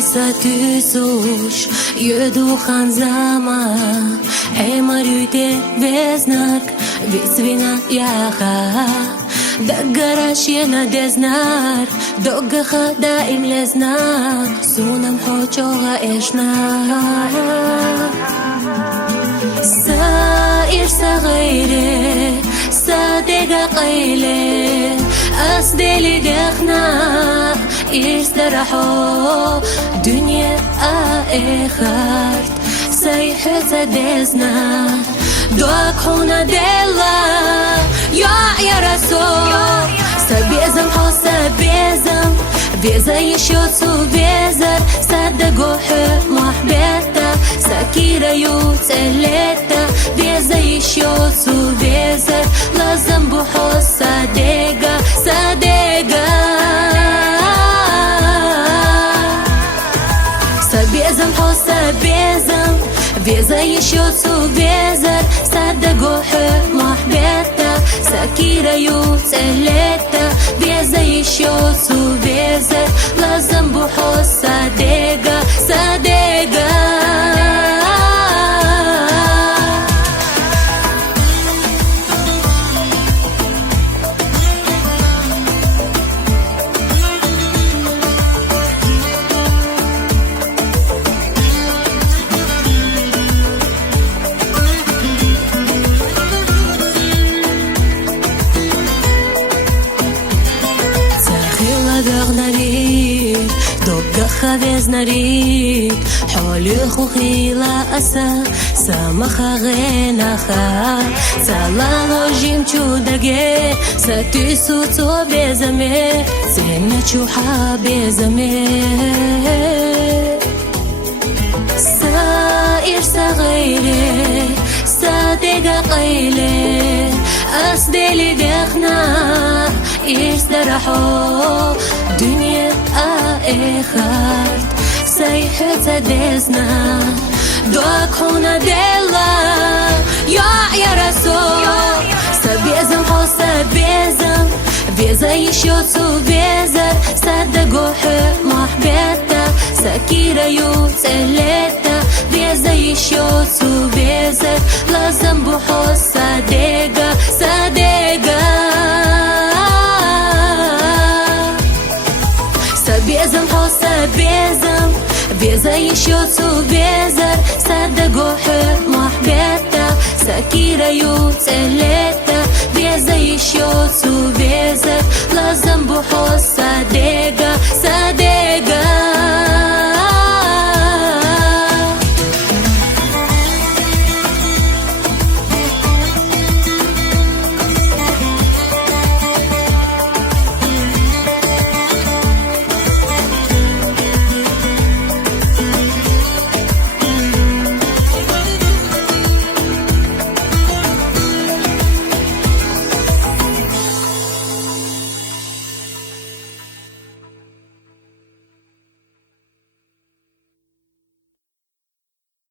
sa ty sush Jeduhan zama E marujte veznak Visvina jaha Da garash jena deznar Dogga da im lezna Sunam hoqoga eshna Sair sa gajre Sa dega qajle Asdeli dekhna استرحوا دنيا آخرت سيحة دزنا دوك هنا دلا يا رسول سبيزم حو سبيزم بيزا يشوتو بيزر صدقو محبتا سكيرة يوتلتا بيزا يشوتو بيزر لازم بحو صدقا Безам хоса безам Веза еще цу безар Саддагу محبتا سكيرة يوتلتا Веза еще цу безар لازم بحو صدقا دغنريت دوبك خبز نريت حولي خوخي لا أسا سامخ غينخا سالالو جيم چودگه ستيسو تو بزمه سنة چوحا بزمه سائر صغيره صادق قيله أسدلي دخنا استرحوا دنيا آخرت سيحة دزنا دوك هنا دلا يا رسول سبيزم حو سبيزم بيزا يشوتو بيزر صدقو محبتا سكيرة يوتلتا بيزا يشوتو بيزر لازم بحو صدقا Безам хоса безам Веза еще цу безар Саддагу محبتا سكيرة يوتلتا Веза еще цу безар لازم بحو صدقا